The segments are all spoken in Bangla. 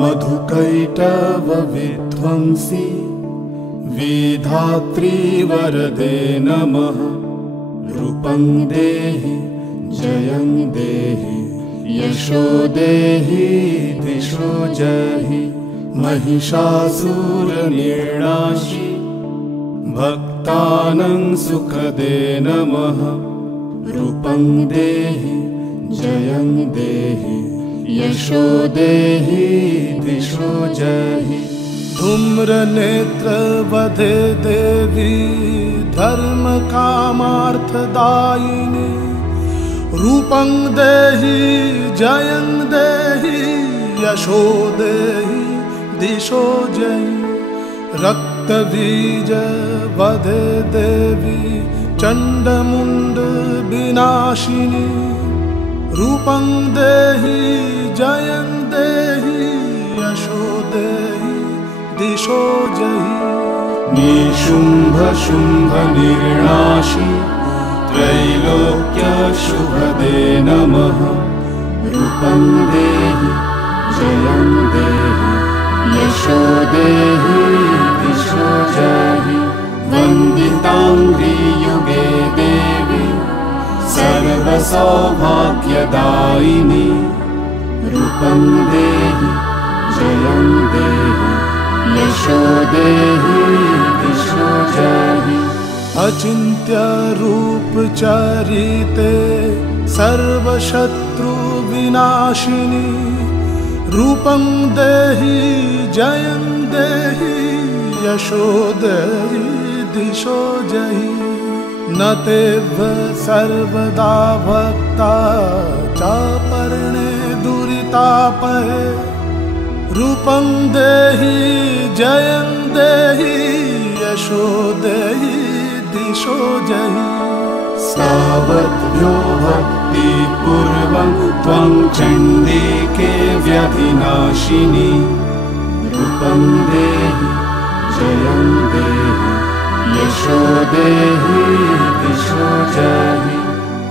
मधुकैटव विध्वंसी विधात्री वरदे नमः। रूपं देहि जयं देहि यशो देहि दिशो जहि। महिषासुरनिर्णाशि भक्तानां सुखदे नमः। रूपं देहि जयं देहि यशो देहि दिशो जहि। धूम्रनेत्रवधे देवी धर्म कामार्थदायिनी। रूपं देहि जयं देहि यशो देहि दिशो जहि। रक्तबीज वधे देवी चण्डमुण्ड विनाशिनी। रूपं देहि जयं देहि यशो देहि दिशो जहि। निशुम्भ शुम्भ निर्णाशि त्रैलोक्य शुभदे नमः। रूपं देहि जयं देहि यशो देहि दिशो जहि। वन्दिताङ्घ्रि युगे देवी सर्वसौभाग्यदायिनी। रूपं देहि जयं देहि यशो देहि दिशो जहि। अचिन्त्य रूप चरिते सर्वशत्रु विनाशिनी। रूपं देहि जयं देहि यशो देहि दिशो जहि। न तेभ्य सर्वदा भक्ता चापर्णे दुरितापहे। रूपं देहि जयं देहि यशो देहि दिशो जहि। सावद्भ्यो भक्तिपूर्वं त्वं चण्डिके व्याधिनाशिनी। रूपं देहि जयं देहि यशो देहि दिशो जहि।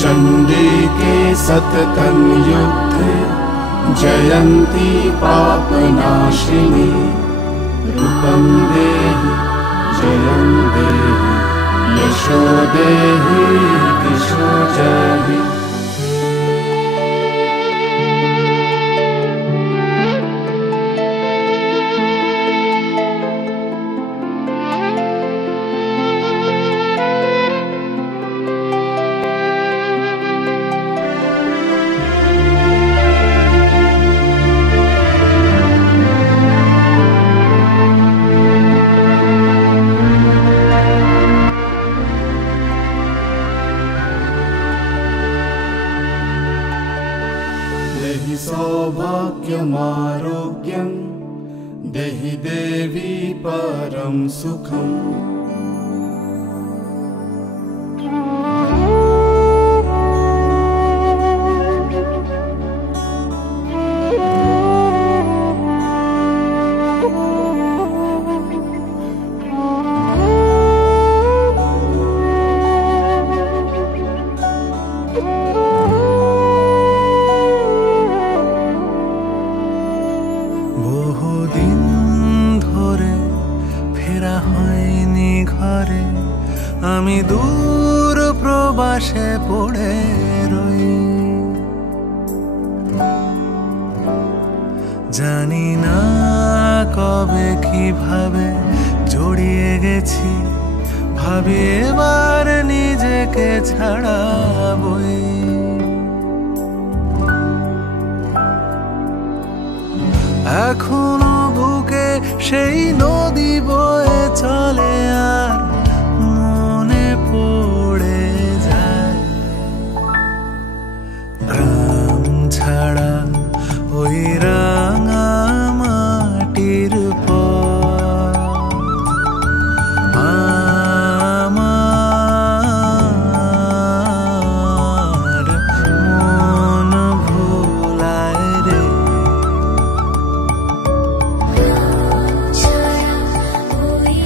चण्डिके सततं युद्धे जयन्ती पापनाशिनी। रूपं देहि जयं देहि यशो देहि दिशो जहि। देहि सौभाग्यमारोग्यं देहि देवी परं सुखम्। বহুদিন ধরে ফেরা হয়নি ঘরে। আমি দূর প্রবাসে পড়ে রই। জানি না কবে কিভাবে জড়িয়ে গেছি। ভাবি এবার নিজেকে ছাড়াবই। এখনো বুকে সেই নদী বয়ে চলে আর মনে পড়ে যায়। গ্রাম ছাড়া ওই রাঙা মাটির পথ আমার মন ভোলায় রে। ছাড়া ওই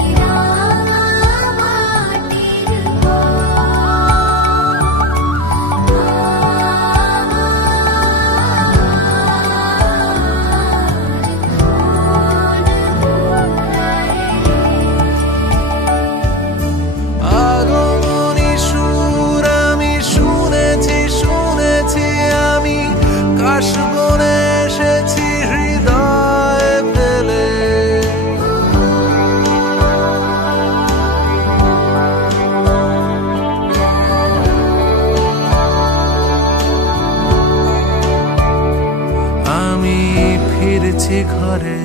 ঘরে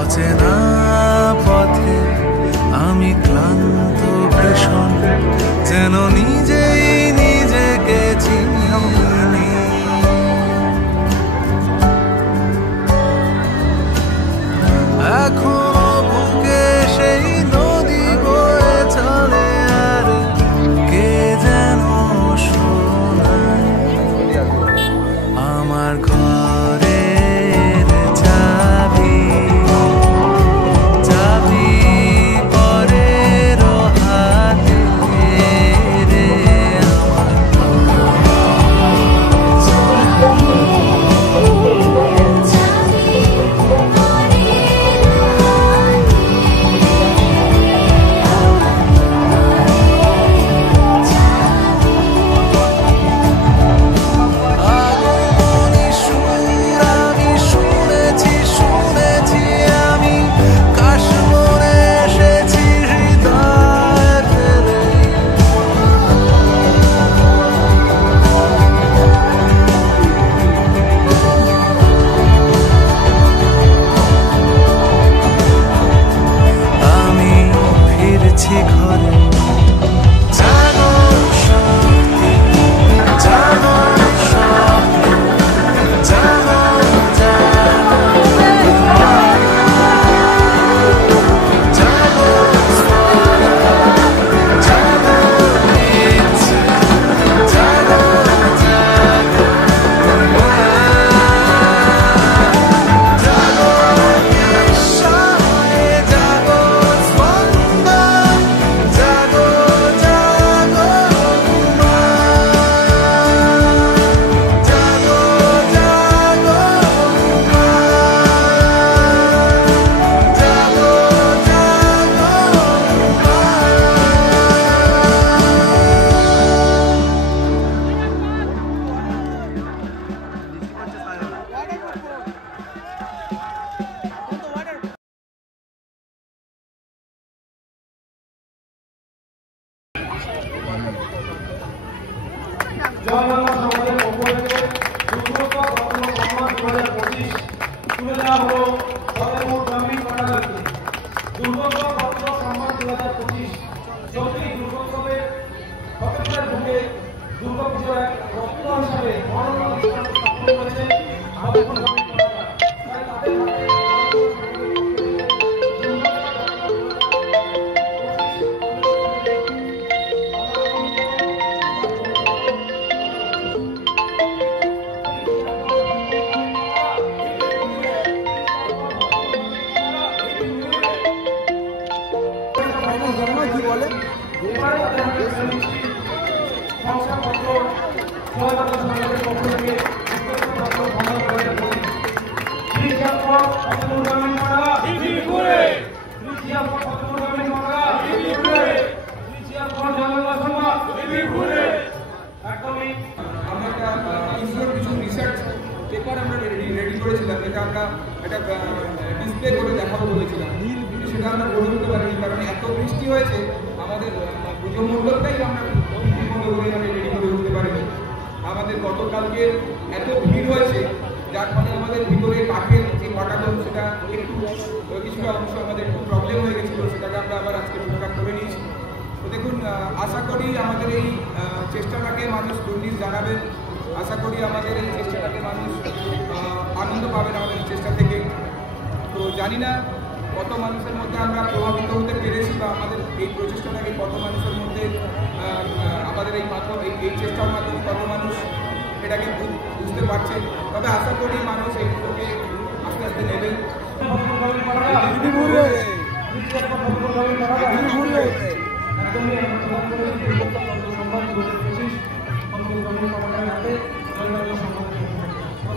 অচেনা পথে আমি ক্লান্ত ভীষণ যেন নিজেই নিজেকে চিনি এখনো বুকে সেই নদী বয়ে চলে আর কে যেন শোনায় আমার ঘরের চাবি সমাজের পক্ষ থেকে দুর্গত রত্ন সম্মান 2025 তুলে দেওয়া হলো ফতেপুর গ্রামীণ কারাগারকে। দুর্গত রত্ন সম্মান 2025 চলতি দুর্গোৎসবে ফতেপুরের বুকে দুর্গাপুজোর এক রত্ন হিসাবে মনোনয়ন স্থাপন করেছে ফতেপুর গ্রামীণ কারাগার। তাই তাদের হাতে রেডি করেছিলাম, এটা আমরা একটা ডিসপ্লে করে দেখাবো বলেছিলাম, কিন্তু সেটা আমরা করে দিতে পারিনি কারণ এত বৃষ্টি হয়েছে আমাদের পুজো মণ্ডপটাই আমরা রেডি করে উঠতে পারিনি। আমাদের গতকালকে এত ভিড় হয়েছে যার ফলে আমাদের ভিতরে কাঠের যে পাটাতন সেটা কিছুটা অংশ আমাদের একটু প্রবলেম হয়ে গেছিলো, সেটাকে আমরা আবার আজকে ঠিকঠাক করে নিয়েছি। তো দেখুন, আশা করি আমাদের এই চেষ্টাটাকে মানুষ জন্ডিস জানাবেন, আশা করি আমাদের এই চেষ্টাটাকে মানুষ আনন্দ পাবেন আমাদের চেষ্টা থেকে। তো জানি না কত মানুষের মধ্যে আমরা প্রভাবিত হতে পেরেছি বা আমাদের এই প্রচেষ্টাটাকে কত মানুষের মধ্যে আমাদের এই চেষ্টার মাধ্যমে কত মানুষ এটাকে বুঝতে পারছে। তবে আশা করি মানুষ এইগুলোকে আস্তে আস্তে নেবেন।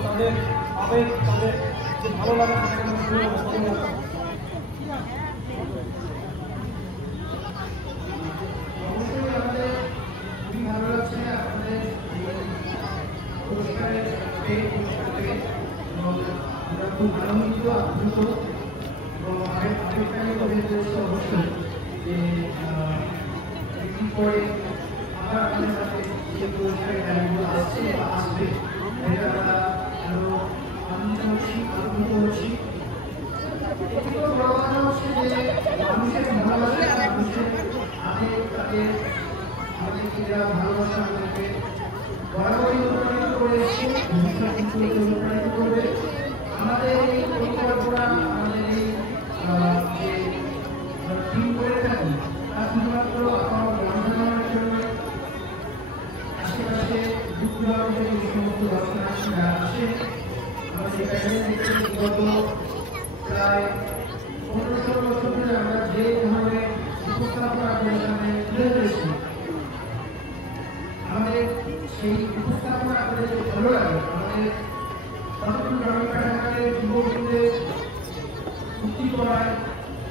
তাদের আবেগ, তাদের যে ভালো লাগে খুব আনন্দিত, আপ্লুত এবং অবশ্যই যে পরে আবার আমাদের সাথে যে পুরস্কারের গাড়িগুলো আসছে বা আসবে এটা আমরা আরো আনন্দিত হচ্ছি, আনন্দিত হচ্ছি। বড় কথা হচ্ছে যে মানুষের ভালোবাসা, মানুষের আবেগ, তাদের আমাদেরকে যারা ভালোবাসা আমাদেরকে বরাবরই অনুপ্রাণিত করে এসছে, ভবিষ্যৎ কিন্তু অনুপ্রাণিত করবে। আমাদের এই পরিকল্পনা, আমাদের এই যে টিম করে থাকি তা শুধুমাত্র আমার গ্রামের জন্য, আশেপাশে দূর থেকে যে সমস্ত দর্শনার্থীরা আসে আমাদের এখানে বিগত প্রায় 15-16 বছর ধরে আমরা যেভাবে উপস্থাপনা এখানে তুলে ধরেছি, আমাদের সেই উপস্থাপনা আমাদের ভালো লাগে। আমাদের ততক্ষণ গ্রামীণ কাঠামোর যুবকদের মুক্তি করায়,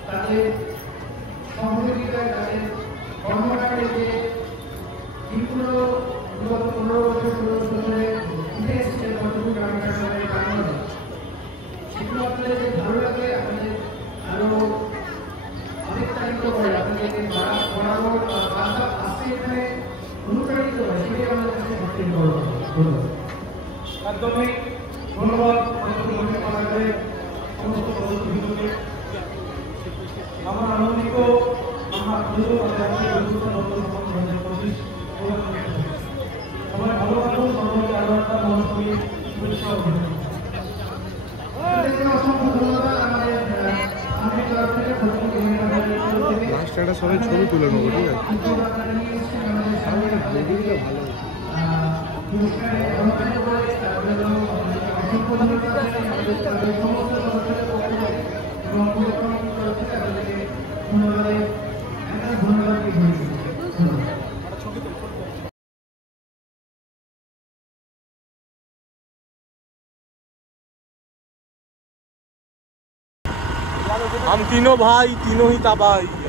তাদের সহযোগিতায়, তাদের কর্মকাণ্ডে যে বিপুল বিগত 15 বছর 16 বছরে উঠে এসেছে ততক্ষণ গ্রামীণ কাঠামোর কারণ সেগুলো আপনাদের যে ভালো লাগে, আপনাদের আরো আবেগতাড়িত করে, আপনাদেরকে বরাবর বার্তা আসতে এখানে অনুপ্রাণিত করে, সেটাই আমাদের কাছে সবচেয়ে বড় ধন্যবাদ। একদমই ধন্যবাদ আমাদের সমস্ত সদস্যবৃন্দকে। আমরা আনন্দিত, আমরা সবাই ভালো থাকুন, সবাইকে আরো একটা মহাসভী শুভেচ্ছা অভিনন্দন। অসংখ্য ধন্যবাদ। আমাদের লাস্টে সবাই ছবি তুলে নেবো, ঠিক আছে? हम तीनों भाई, तीनों ही तबाही।